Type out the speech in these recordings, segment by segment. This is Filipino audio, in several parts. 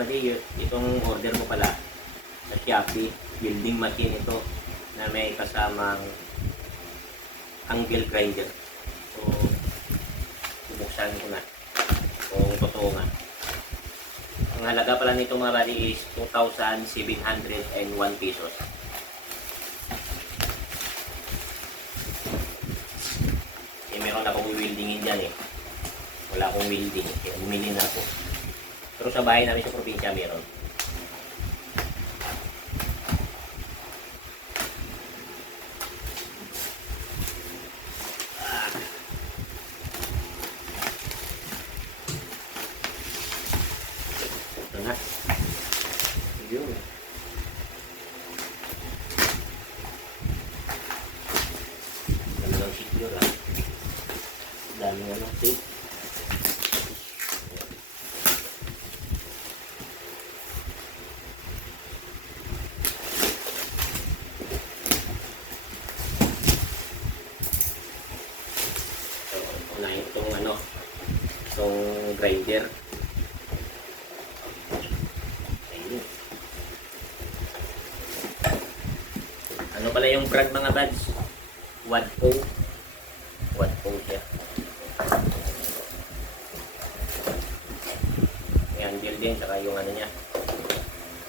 buddy, itong order mo pala sa Shopee, building machine ito na may kasamang angle grinder. So, bubuksan ko na kung totoo nga. Ang halaga pala nito mga buddy is 2,701 pesos. Meron akong wieldingin dyan eh. Wala akong welding. Kaya bumili na ako. Pero sa bahay namin sa probinsya meron. Ito na. Yun. Ganda ng secure ah. Dami nga ng tape. So, unahin itong itong grinder. Ayun. Ano pala yung brand mga buds? Wadco. Wadco siya. Yan, building, saka yung niya,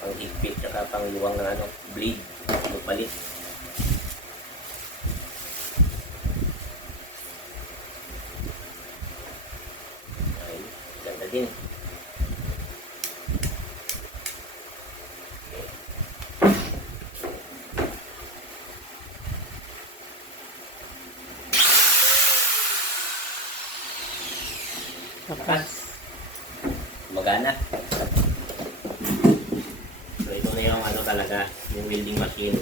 pang higpit, saka pang luwang ng blade, magpalit. Ay, ganda din. Tapos, Magana. So ito na yung talaga, yung welding machine.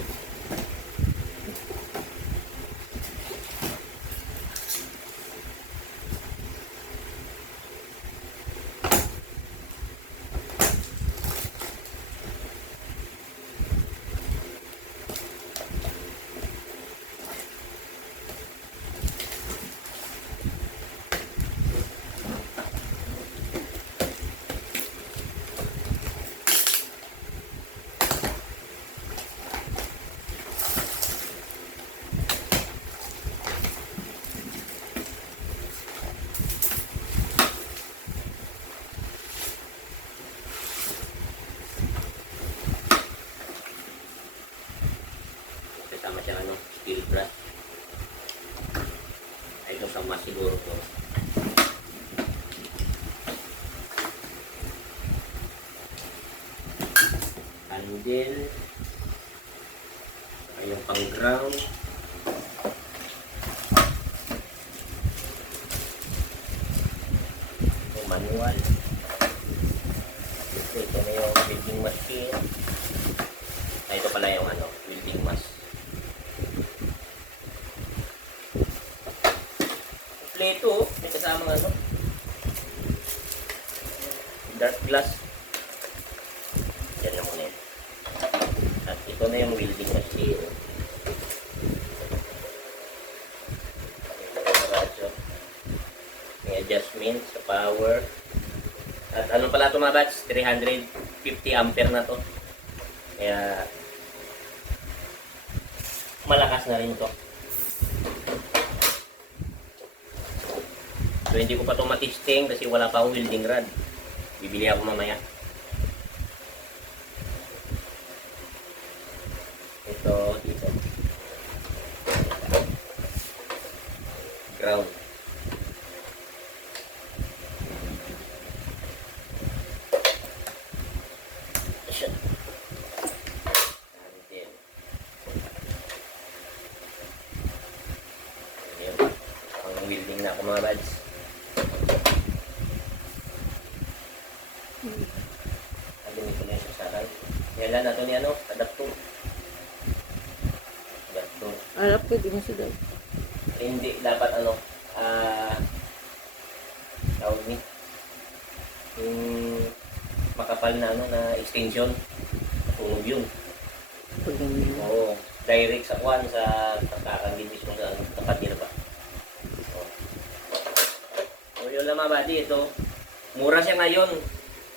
Kasama siya steel brass. Ay, ito sama siguro to. Handle. Saka yung pang ground. Yung manual. Ito na yung welding machine. Ay, ito pala yung welding mask. Kompleto, may kasamang dark glass. Yan na muna yun. At ito na yung welding machine. May adjustment sa power. At pala ito mga bats? 350 ampere na to. Kaya malakas na rin to. So hindi ko pa ito matisting kasi wala pa akong welding rod. Bibili ako mamaya. Ito dito. Ground. Welding na ako mga buds. Ganito na yung sasaran. Yan lang nato ni adaptor. Adaptor. Arap ko, di mo siya daw. Hindi dapat tawag ni yung makapal na na extension. Tunog yun. Pag ganyan. Oo. Direct sa kuwan sa kakagibis mo sa tapat nila ba. So yun lang mga buddy, ito. Mura siya ngayon.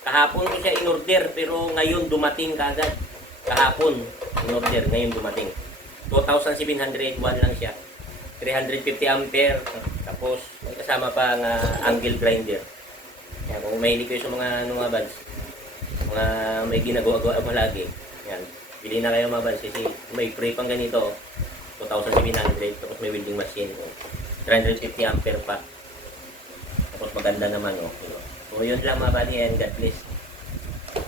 Kahapon ko siya in-order pero ngayon dumating kagad. Kahapon in-order, ngayon dumating. 2,701 lang siya. 350 ampere. Tapos may kasama pa ang angle grinder. Yan, kung mahilig kayo sa mga mga buds, mga may ginagawa-gawa mo lagi. Yan. Bili na kayo mga buds kasi may free pang ganito. 2,700. Tapos may welding machine. 350 ampere pa. Tapos maganda naman. Oh. So yun lang mga buddy and God bless.